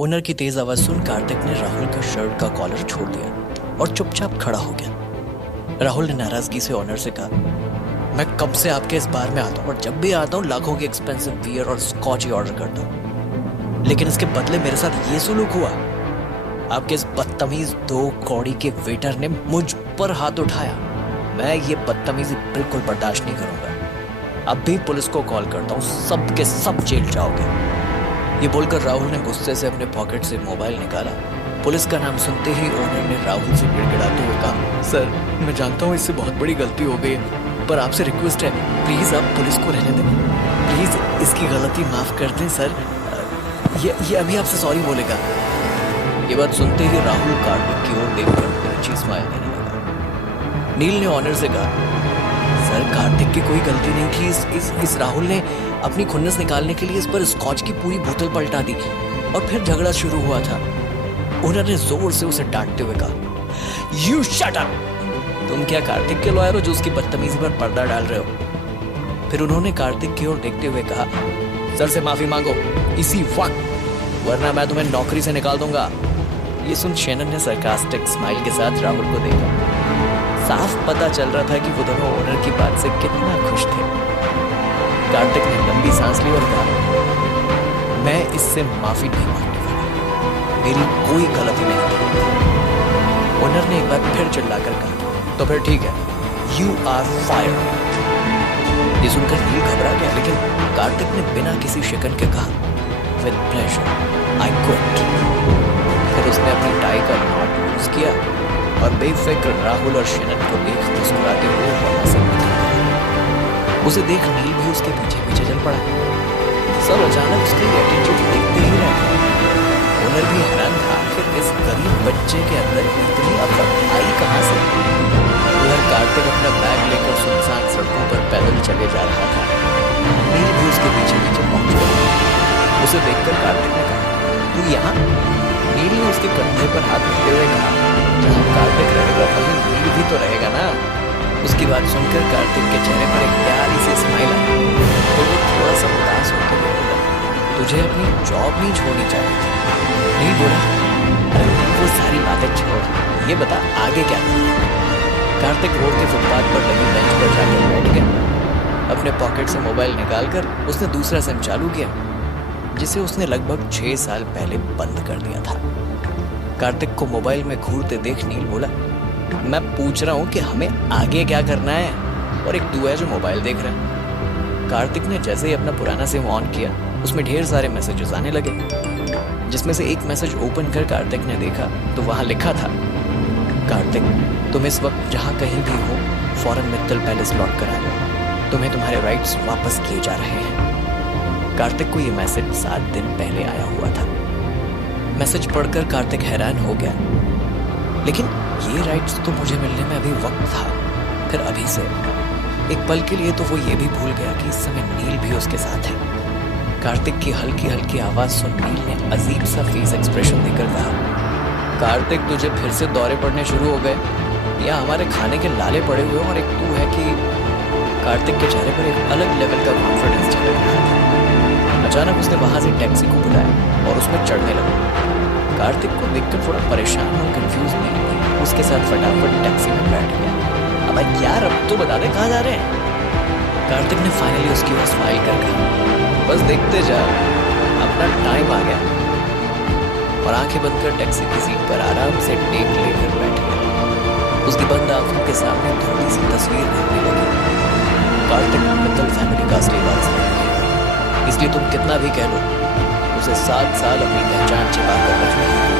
Owner की तेज आवाज सुन कार्तिक ने राहुल का शर्ट का कॉलर छोड़ दिया और चुपचाप खड़ा हो गया। राहुल ने नाराजगी से ओनर से कहा, मैं कब से आपके इस बार में आता हूँ और जब भी आता हूँ लाखों की एक्सपेंसिव बियर और स्कॉच ही ऑर्डर करता हूँ, लेकिन इसके बदले मेरे साथ ये सुलूक हुआ। आपके इस बदतमीज 2 कौड़ी के वेटर ने मुझ पर हाथ उठाया। मैं ये बदतमीजी बिल्कुल बर्दाश्त नहीं करूंगा। अब भी पुलिस को कॉल करता हूँ, सब के सब जेल जाओगे। ये बोलकर राहुल ने गुस्से से अपने पॉकेट से मोबाइल निकाला। पुलिस का नाम सुनते ही ओनर ने राहुल से गिड़गिड़ाते हुए कहा, सर मैं जानता हूँ इससे बहुत बड़ी गलती हो गई, पर आपसे रिक्वेस्ट है, प्लीज आप पुलिस को रहने दें, प्लीज इसकी गलती माफ कर दें सर। ये अभी आपसे सॉरी बोलेगा। ये बात सुनते ही राहुल कार्तिक की ओर देखकर अच्छी स्माइल देने लगा। नील ने ऑनर से कहा, सर कार्तिक की कोई गलती नहीं थी। इस राहुल ने अपनी खुन्नस निकालने के लिए इस पर स्कॉच की पूरी बोतल पलटा दी और फिर झगड़ा शुरू हुआ था। ओनर ने जोर से उसे डांटते हुए कहा, यू शट अप। तुम क्या कार्तिक के लॉयर हो जो उसकी बदतमीजी पर पर्दा डाल रहे हो? फिर उन्होंने कार्तिक की ओर देखते हुए कहा, सर से माफी मांगो इसी वक्त, वरना मैं तुम्हें नौकरी से निकाल दूंगा। ये सुन शेनन ने सरकास्टिक स्माइल के साथ राहुल को देखा। साफ पता चल रहा था कि वो दोनों ओनर की बात से कितना खुश थे। कार्तिक ने लंबी सांस ली और कहा, मैं इससे माफी नहीं मांगने वाला, मेरी कोई गलती नहीं थी। ओनर ने एक बार फिर चिल्लाकर कहा, तो फिर ठीक है, यू आर फायर्ड। ये सुनकर नील घबरा गया, लेकिन कार्तिक ने बिना किसी शिकन के कहा, विद प्लेजर आई क्विट। फिर उसने अपनी टाई का नॉट लूज किया और बेफिक्र राहुल और शेनन को देख मुस्कुराते हुए वहां से निकल गया। उसे देख नील भी उसके पीछे पीछे चल पड़ा। सब अचानक उसके एटीट्यूड देखते ही रह गए। ओनर भी हैरान था कि इस गरीब बच्चे के अंदर इतनी अकल आई कहां से। उधर कार्तिक अपना बैग लेकर सुनसान सड़कों पर पैदल चले जा रहा था। नील भी उसके पीछे पीछे पहुंच गया। उसे देखकर कार्तिक ने कहा, तू यहाँ? नील ने उसके कंधे पर हाथ रखते हुए कहा, जहाँ कार्तिक रहेगा वहीं नील भी तो रहेगा ना। उसकी बात सुनकर कार्तिक के चेहरे पर एक प्यारी सी स्माइल आई, तो वो थोड़ा सा उदास होते हुए बोला, तुझे अपनी जॉब नहीं छोड़नी चाहिए थी। नील बोला, अरे वो सारी बातें छोड़, ये बता आगे क्या करना है? कार्तिक रोड के फुटपाथ पर लगी बेंच पर जाकर बैठ गया। अपने पॉकेट से मोबाइल निकालकर उसने दूसरा सिम चालू किया, जिसे उसने लगभग 6 साल पहले बंद कर दिया था। कार्तिक को मोबाइल में घूरते देख नील बोला, मैं पूछ रहा हूँ कि हमें आगे क्या करना है, और एक तू है जो मोबाइल देख रहा है। कार्तिक ने जैसे ही अपना पुराना सिम ऑन किया, उसमें ढेर सारे मैसेजेस आने लगे, जिसमें से एक मैसेज ओपन कर कार्तिक ने देखा तो वहां लिखा था, कार्तिक तुम इस वक्त जहाँ कहीं भी हो फौरन मित्तल पैलेस लौट कर आ जाओ, तुम्हें तुम्हारे राइट्स वापस किए जा रहे हैं। कार्तिक को यह मैसेज 7 दिन पहले आया हुआ था। मैसेज पढ़कर कार्तिक हैरान हो गया, लेकिन ये राइट्स तो मुझे मिलने में अभी वक्त था। फिर अभी से एक पल के लिए तो वो ये भी भूल गया कि इस समय नील भी उसके साथ है। कार्तिक की हल्की हल्की आवाज सुन नील ने अजीब सा फेस एक्सप्रेशन देकर कहा, कार्तिक तुझे फिर से दौरे पड़ने शुरू हो गए, या हमारे खाने के लाले पड़े हुए और एक तू है कि। कार्तिक के चेहरे पर एक अलग लेवल का कॉन्फिडेंस झलक रहा था। अचानक उसने वहां से टैक्सी को बुलाया और उसमें चढ़ने लगा। कार्तिक को देखकर थोड़ा परेशान और कंफ्यूज नहीं हुई, उसके साथ फटाफट टैक्सी में बैठ गया। अब यार अब तो बता दे कहाँ जा रहे हैं? कार्तिक ने फाइनली उसकी ओर स्माइल कर कहा, बस देखते जा, अपना टाइम आ गया। और आंखें बंद कर टैक्सी की सीट पर आराम से टेक लेकर बैठ गया। उसकी बंद आंखों के सामने थोड़ी सी तस्वीर घूमने लगी। कार्तिक मित्तल फैमिली का असली वारिस नहीं है, इसलिए तुम कितना भी कह लो, उसे 7 साल अपनी पहचान छिपा कर रखनी होगी।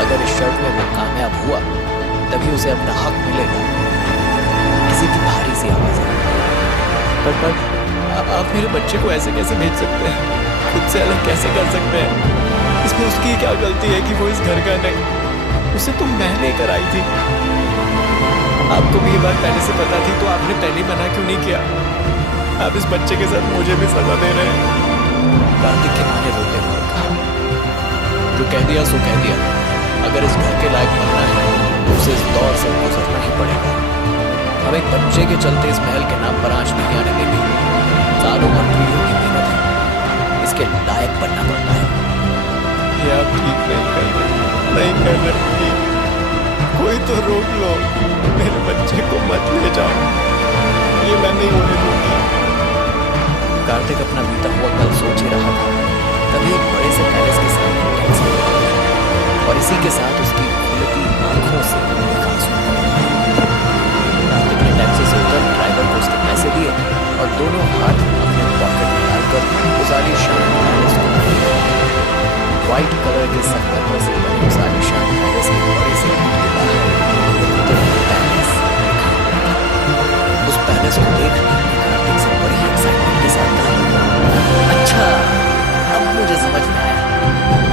अगर इस शर्त में वो कामयाब हुआ तभी उसे अपना हक मिलेगा। किसी की भारी सी आवाज आई, पर आप मेरे बच्चे को ऐसे कैसे भेज सकते हैं? खुद से अलग कैसे कर सकते हैं? इसमें उसकी क्या गलती है कि वो इस घर का नहीं? उसे तुम मैं लेकर आई थी। आपको भी ये बात पहले से पता थी तो आपने पहले मना क्यों नहीं किया? आप इस बच्चे के साथ मुझे भी सजा दे रहे हैं। कार्तिक के मां ने रोते हुए कहा, जो कह दिया सो कह दिया, अगर इस घर के लायक बनना है तो उसे इस दौर से गुजरना ही पड़ेगा। हम एक बच्चे के चलते इस महल के नाम पर आंच नहीं आने देंगे। सालों और पीढ़ियों की मेहनत है, इसके लायक बनना पड़ता है। ये आप ठीक नहीं कर रहे ठीक। कोई तो रोक लो, मेरे बच्चे को मत ले जाओ, ये मैं नहीं होने दूंगी। कार्तिक अपना बीता हुआ कल सोच ही रहा था, तभी एक बड़े से पैलेस के सामने टैक्सी रुकी और इसी के साथ उसकी खुलती आंखों से एक आंसू निकले। कार्तिक ने टैक्सी से उतर ड्राइवर को उसके पैसे दिए और दोनों हाथ अपने पॉकेट में डालकर उस आलीशान पैलेस को व्हाइट कलर के संगमरमर से बने उस आलीशान पैलेस के बड़े से गेट के बाहर पैलेस उस पैलेस को देखने कार्तिक से बड़ी एक्साइटमेंट के साथ कहा, अच्छा अब मुझे समझ में आया,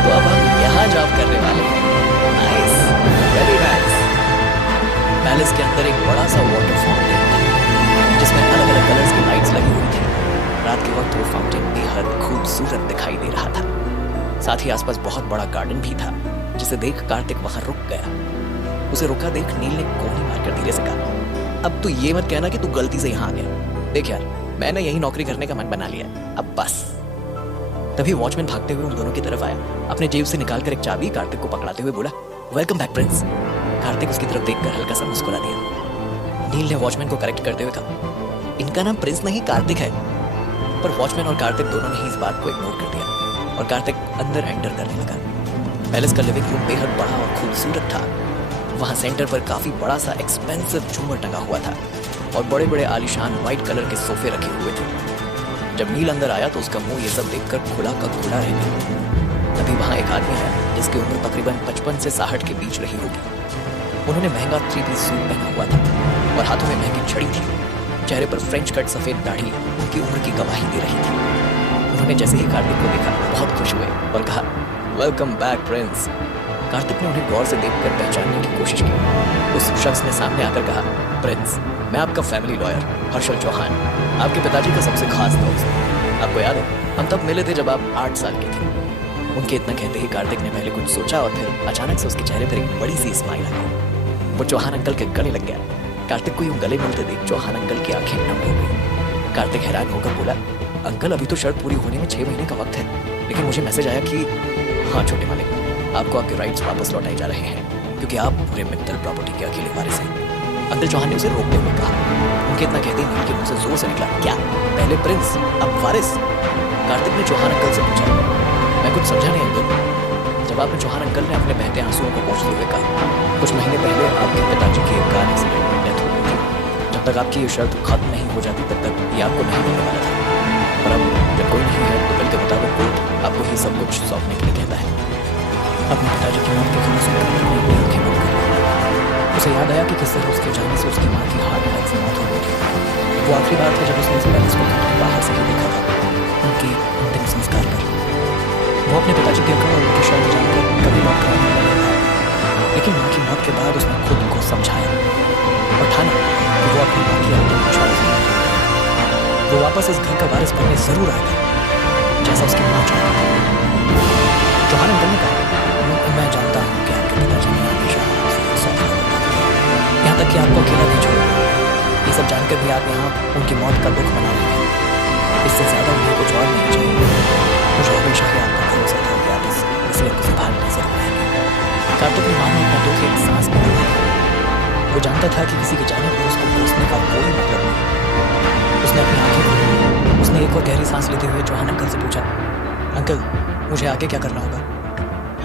तो अब हम यहाँ जॉब करने वाले हैं। Nice, very nice. पैलेस के अंदर एक बड़ा सा वाटर फाउंटेन था जिसमें अलग अलग कलर्स की लाइट्स लगी हुई थी। रात के वक्त वो फाउंटेन बेहद खूबसूरत दिखाई दे रहा था। साथ ही आसपास बहुत बड़ा गार्डन भी था जिसे देख कार्तिक वहां रुक गया। उसे रुका देख नील ने कोहनी मारकर धीरे से कहा, अब तू ये मत कहना कि तू गलती से यहाँ आ गया। देख यार, मैंने यही नौकरी करने का मन बना लिया, अब बस। तभी वॉचमैन भागते हुए उन दोनों की तरफ आया, अपने जेब से निकालकर एक चाबी कार्तिक को पकड़ाते हुए बोला, वेलकम बैक प्रिंस। कार्तिक उसकी तरफ देखकर हल्का सा मुस्कुरा दिया। नील ने वॉचमैन को करेक्ट करते हुए कहा, इनका नाम प्रिंस नहीं कार्तिक है। पर वॉचमैन और कार्तिक दोनों ने ही इस बात को इग्नोर कर दिया और कार्तिक अंदर एंटर करने लगा। पैलेस का लिविंग रूम बेहद बड़ा और खूबसूरत था। वहां सेंटर पर काफी बड़ा सा एक्सपेंसिव झूमर टंगा हुआ था और बड़े बड़े आलीशान व्हाइट कलर के सोफे रखे हुए थे। जब नील अंदर आया तो उसका मुंह ये सब देखकर खुला का खुला रह गया। तभी वहां एक आदमी आया जिसकी उम्र तकरीबन 55 से 60 के बीच रही होगी। उन्होंने महंगा 3-piece सूट पहना हुआ था और हाथों में महंगी छड़ी थी। चेहरे पर फ्रेंच कट सफेद दाढ़ी उनकी उम्र की गवाही दे रही थी। उन्होंने जैसे ही कार्तिक को देखा बहुत खुश हुए और कहा, वेलकम बैक प्रिंस। कार्तिक ने उन्हें गौर से देखकर पहचानने की कोशिश की। उस शख्स ने सामने आकर कहा, प्रिंस, मैं आपका फैमिली लॉयर हर्षल चौहान, आपके पिताजी का सबसे खास दोस्त। आपको याद है, हम तब मिले थे जब आप 8 साल के थे। उनके इतना कहते ही कार्तिक ने पहले कुछ सोचा और फिर अचानक से उसके चेहरे पर एक बड़ी सी स्माइल आ गई। वो चौहान अंकल के गले लग गया। कार्तिक को यूं गले मिलते देख चौहान अंकल की आंखें नम हो गई। कार्तिक हैरान होकर बोला, अंकल अभी तो शर्त पूरी होने में 6 महीने का वक्त है, लेकिन मुझे मैसेज आया कि हाँ छोटे मालिक, आपको आपके राइट्स वापस लौटाए जा रहे हैं क्योंकि आप पूरे मित्तल प्रॉपर्टी के अकेले वारिस हैं। अंकल चौहान ने उसे रोकते हुए कहा। उनके इतना कहते ही नील के मुंह से जोर से निकला, क्या पहले प्रिंस अब वारिस? कार्तिक ने चौहान अंकल से पूछा। मैं कुछ समझा नहीं अंकल। जवाब में चौहान अंकल ने अपने बहते आंसुओं को पोंछते हुए कहा, कुछ महीने पहले आपके पिताजी की एक कार एक्सीडेंट में डेथ हो गई थी। जब तक आपकी ये शर्त खत्म नहीं हो जाती तब तक ये आपको नहीं मिलने वाला था। पर अब जब कोई नहीं है तो बिल के मुताबिक कोर्ट आपको ही सब कुछ सौंपने के लिए कहता है। अपने पिताजी की मौत के खबर सुनकर मैंने अपनी आंखें बंद कर ली। उसे याद आया कि किस तरह उसके जाने से उसकी माँ की हार्ट अटैक से मौत हो गई थी। वो आखिरी बार था जब उसने इस पैलेस को बाहर से ही देखा था, उनकी अंतिम संस्कार कर। वो अपने पिताजी के अकड़ और उनकी शर्त जानकर कभी लौट कर आने वाला था, लेकिन माँ की मौत के बाद उसने खुद को समझाया और ठाना कि वो अपनी माँ की अंतिम ख्वाहिश है। वो वापस इस घर का वारिस बनने जरूर आएगा जैसा उसकी माँ चाहती थी। चौहान अंकल ने कहा, मैं जानता हूँ कि आपके पिताजी ने हमेशा आपसे सौदा किया, यहाँ तक कि आपको अकेला नहीं छोड़ा। ये सब जानकर भी आप यहाँ उनकी मौत का दुख मना रहे हैं। इससे ज्यादा उन्हें कुछ और नहीं चाहिए। मुझे हमेशा ही आपका भरोसा था कि आप इस मसले को संभालने जरूर आएंगे। कार्तिक ने मानो अपना दुख एक सांस में लिया। वो जानता था कि किसी के जाने पर उसको कोसने का कोई मतलब नहीं। उसने अपनी आंखें खोली। उसने एक और गहरी सांस लेते हुए चौहान अंकल से पूछा, अंकल मुझे आगे क्या करना होगा?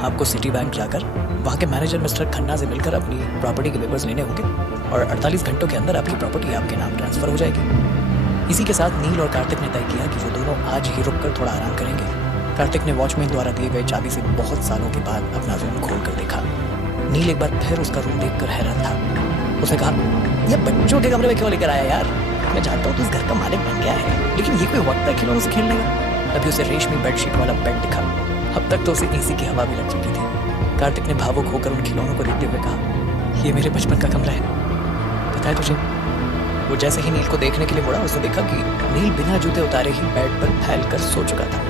आपको सिटी बैंक जाकर वहाँ के मैनेजर मिस्टर खन्ना से मिलकर अपनी प्रॉपर्टी के पेपर्स लेने होंगे और 48 घंटों के अंदर आपकी प्रॉपर्टी आपके नाम ट्रांसफर हो जाएगी। इसी के साथ नील और कार्तिक ने तय किया कि वो दोनों आज ही रुककर थोड़ा आराम करेंगे। कार्तिक ने वॉचमैन द्वारा दिए गए चाबी से बहुत सालों के बाद अपना रूम खोलकर देखा। नील एक बार फिर उसका रूम देखकर हैरान था। उसने कहा, ये बच्चों के कमरे में क्यों लेकर आया यार? मैं जानता हूँ तू इस घर का मालिक बन गया है, लेकिन ये कोई वक्त है खिलौनों से खेलने का? तभी उसे रेशमी बेडशीट वाला बेड दिखा। अब तक तो उसे एसी की हवा भी लग चुकी थी। कार्तिक ने भावुक होकर उन खिलौनों को देखते हुए कहा, ये मेरे बचपन का कमरा है, पता है तुझे? वो जैसे ही नील को देखने के लिए मुड़ा, उसने देखा कि नील बिना जूते उतारे ही बेड पर फैलकर सो चुका था।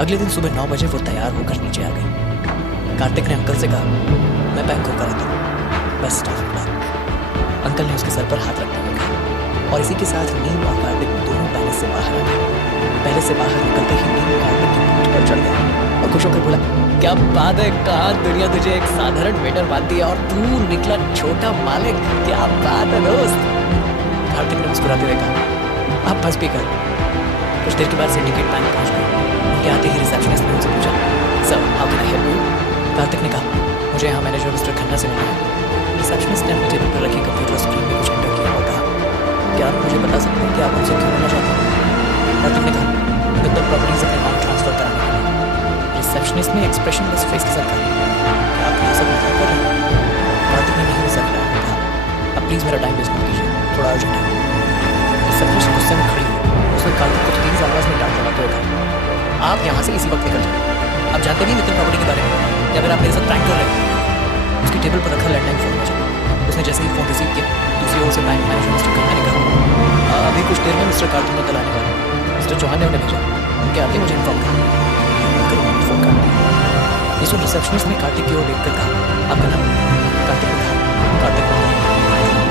अगले दिन सुबह 9 बजे वो तैयार होकर नीचे आ गई। कार्तिक ने अंकल से कहा, मैं बैंक होकर आता हूँ, बेस्ट ऑफ लक। अंकल ने उसके सर पर हाथ रखते हुए कहा और इसी के साथ नील और कार्तिक दोनों पैलेस से बाहर आ गए। पैलेस से बाहर निकलते ही नील कार्तिक की पीठ पर चढ़ गया और खुश होकर बोला, क्या बात है, कहाँ दुनिया तुझे एक साधारण वेटर मानती है और तू निकला छोटा मालिक, क्या बात है दोस्त। कार्तिक ने मुस्कुराते हुए कहा, आप बस भी कर। कुछ देर के बाद सिंडिकेट बैंक पहुंच गए। उनके आते ही रिसेप्शनिस्ट ने उनसे पूछा, sir how can I help you. Kartik ने कहा, मुझे यहाँ मैनेजर मिस्टर खन्ना से मिलना है। रिसेप्शनिस्ट ने अपने टेबल पर रखी कंप्यूटर स्क्रीन में कुछ एंटर किया और कहा, क्या आप मुझे बता सकते हैं कि आप उनसे क्यों मिलना चाहते हैं। कार्तिक ने कहा, मित्तल प्रॉपर्टीज अपने नाम ट्रांसफर कराने के लिए। रिसेप्शनिस्ट ने एक्सप्रेशनलेस फेस के साथ कहा, क्या आप ये सब मजाक कर रहे हैं। कार्तिक ने नहीं मजाक किया, कहा, अब प्लीज मेरा टाइम वेस्ट मत कीजिए, थोड़ा अर्जेंट है। रिसेप्शनिस्ट गुस्से में खड़ी हुई, उसने कार्तिक को तेज आवाज में डांट लगाते हुए कहा, आप यहाँ से इसी वक्त निकल जाए। आप जानते नहीं मित्तल प्रॉपर्टी के बारे में, या फिर आप मेरे साथ प्रैंक कर रहे हैं। उसकी टेबल पर रखा लैंडलाइन फोन बजा। उसने जैसे ही फोन रिसीव किया, दूसरी ओर से बैंक मैनेजर मिस्टर खन्ना ने कहा, अभी कुछ देर में मिस्टर कार्तिक को तलाने वाले हैं। मिस्टर चौहान ने उन्हें भेजा, उनके आते मुझे इन्फॉर्म करें। फोन कर ये सुन रिसेप्शनिस्ट ने कार्तिक की ओर देखकर कहा, आपका नाम। कार्तिक ने कहा, कार्तिक को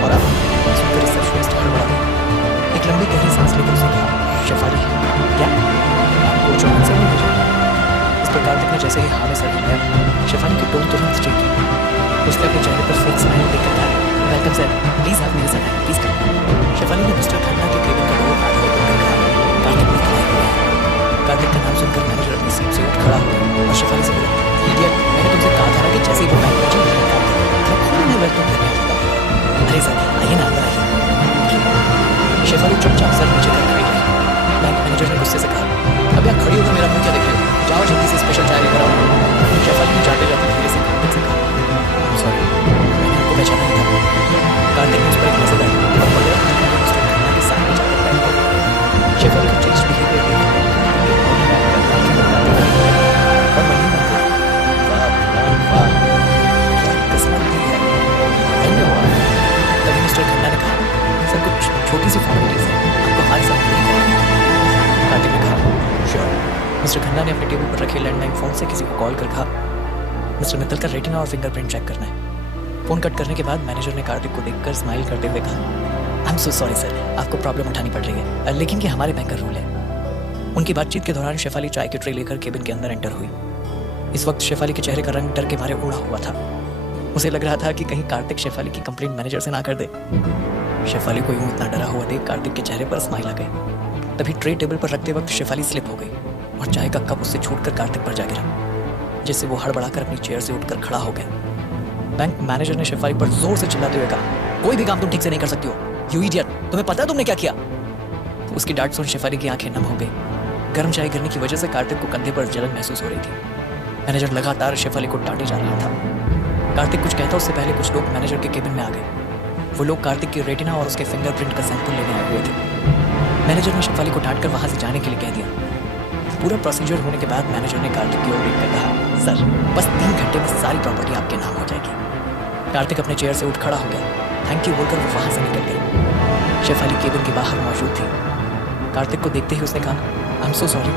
और आप सुनकर रिसेप्शनिस्ट हड़बड़ा गई। एक लंबी गहरी सांस लेकर उसने कहा, शेफाली। क्या आपको चौहान से नहीं भेजा। इस पर कार्तिक ने जैसे ही हाँ में सर हिलाया, शेफाली की टोन तुरंत स्ट्रेट की। उसने अपने चेहरे पर फेक स्माइल देखकर कहा, वेलकम सर, प्लीज आप मेरे साथ आए, प्लीज करें। शेफाली ने मिस्टर खन्ना के केबिन का डोर आधा ओपन कर कहा, कार्तिक मुस्कुराए हुए हैं। कार्तिक का नाम सुनकर मैनेजर अपनी सीट से उठ खड़ा हुआ और शेफाली से बोला, इडियट, मैंने तुमसे कहा था ना कि जैसे ही वो बैंक पहुंचे मैं खुद उन्हें वेलकम करने आ जाता हूं। अरे सर आइए ना, अंदर आइए। शेफाली चुपचाप सर नीचे कर खड़ी रही। बैंक मैनेजर ने गुस्से से कहा, अब यहाँ खड़ी होकर मेरा मुंह क्या देख रहे हो, जाओ जल्दी से स्पेशल चाय लेकर आओ। शेफाली ने जाते जाते धीरे से कार्तिक से कहा, सॉरी मैंने आपको पहचाना नहीं था। कार्तिक ने उस पर एक नजर डाली और बड़े मिस्टर खन्ना के सामने जाकर बैठ गया। शेफाली का चेंज बिहेवियर देख और मनी वाह क्या किस्मत दी है, धन्यवाद। तभी मिस्टर खन्ना ने कहा, सर कुछ छोटी सी फॉर्मेलिटीज है, आपको हमारे साथ नहीं करना। कार्तिक ने कहा, श्योर। मिस्टर खन्ना ने अपने टेबल पर रखे लैंडलाइन फोन से किसी को कॉल कर कहा, मिस्टर मित्तल का रेटिना और फिंगरप्रिंट चेक करना है। फोन कट करने के बाद मैनेजर ने कार्तिक को देखकर स्माइल करते हुए कहा, I am so sorry sir, आपको प्रॉब्लम उठानी पड़ रही है, लेकिन ये हमारे बैंक का रूल है। उनकी बातचीत के दौरान शेफाली चाय की ट्रे लेकर केबिन के अंदर एंटर हुई। इस वक्त शेफाली के चेहरे का रंग डर के मारे उड़ा हुआ था। उसे लग रहा था कि कहीं कार्तिक शेफाली की कंप्लेंट मैनेजर से ना कर दे। शेफाली को यूं इतना डरा हुआ देख कार्तिक के चेहरे पर स्माइल आ गई। तभी ट्रे टेबल पर रखते वक्त शेफाली स्लिप हो गई और चाय का कप उससे छूटकर कार्तिक पर जा गिरा, जिससे वो हड़बड़ाकर अपनी चेयर से उठकर खड़ा हो गया। बैंक मैनेजर ने शेफाली पर जोर से चिल्लाते हुए कहा, कोई भी काम तुम ठीक से नहीं कर सकती हो, यू इडियट, तुम्हें पता है तुमने क्या किया। उसकी डांट सुन शेफाली की आंखें नम हो गई। गर्म चाय गिरने की वजह से कार्तिक को कंधे पर जलन महसूस हो रही थी। मैनेजर लगातार शेफाली को डांटे जा रहा था। कार्तिक कुछ कहता उससे पहले कुछ लोग मैनेजर के केबिन में आ गए। वो लोग कार्तिक की रेटिना और उसके फिंगरप्रिंट का सैंपल लेने आए हुए थे। मैनेजर ने शेफाली को डांटकर वहां से जाने के लिए कह दिया। पूरा प्रोसीजर होने के बाद मैनेजर ने कार्तिक की ओर देखकर कहा, सर बस 3 घंटे में सारी प्रॉपर्टी आपके नाम हो जाएगी। कार्तिक अपने चेयर से उठ खड़ा हो गया। थैंक यू बोलकर वो वहां से निकल गई। शेफाली केबिन के बाहर मौजूद थी। कार्तिक को देखते ही उसने कहा, आई एम सो सॉरी,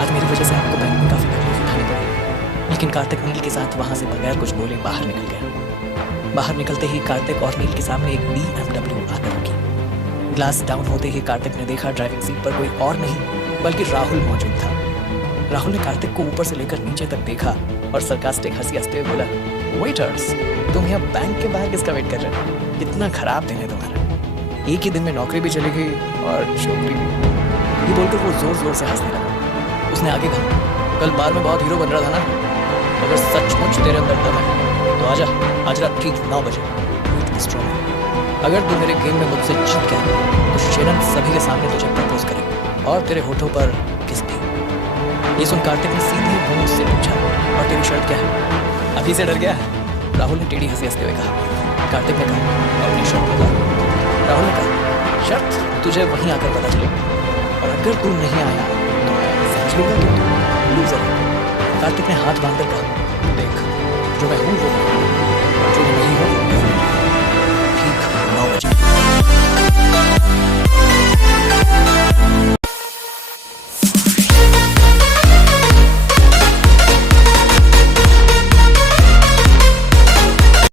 आज मेरी वजह से आपको बैंक में काफी तकलीफ उठानी पड़ी। लेकिन कार्तिक नील के साथ वहां से बगैर कुछ बोले बाहर निकल गया। बाहर निकलते ही कार्तिक और नील के सामने एक BMW आकर रुकी। ग्लास डाउन होते ही कार्तिक ने देखा ड्राइविंग सीट पर कोई और नहीं बल्कि राहुल मौजूद था। राहुल ने कार्तिक को ऊपर से लेकर नीचे तक देखा और सरकास्टिक हंसी हंसते हुए बोला, वेटर्स, तुम यहाँ बैंक के बाहर किसका वेट कर रहे हो? कितना खराब दिन है तुम्हारा। एक ही दिन में नौकरी भी चली गई और छोकरी भी। ये बोलकर वो जोर जोर से हंसने लगा। उसने आगे कहा, कल बार में बहुत हीरो बन रहा था ना, अगर सचमुच तेरे अंदर दम है तो आजा, आज रात ठीक 9 बजे मीट बिस्ट्रो में। अगर तू मेरे गेम में मुझसे जीत गया तो शेरन सभी के सामने तुझे प्रपोज करे और तेरे होठों पर किस भी। ये सुन कार्तिक ने सीधे मुंह से पूछा, और तेरी शर्त क्या है? अभी से डर गया है? राहुल ने टेढ़ी हंसी हंसते हुए कहा। कार्तिक ने कहा, अपनी शर्त बता। राहुल ने कहा, शर्त तुझे वहीं आकर पता चलेगी, और अगर तू नहीं आया तो मैं समझ लूंगा कि तू लूजर है। कार्तिक ने हाथ बांधकर कहा, देख जो मैं हूँ वो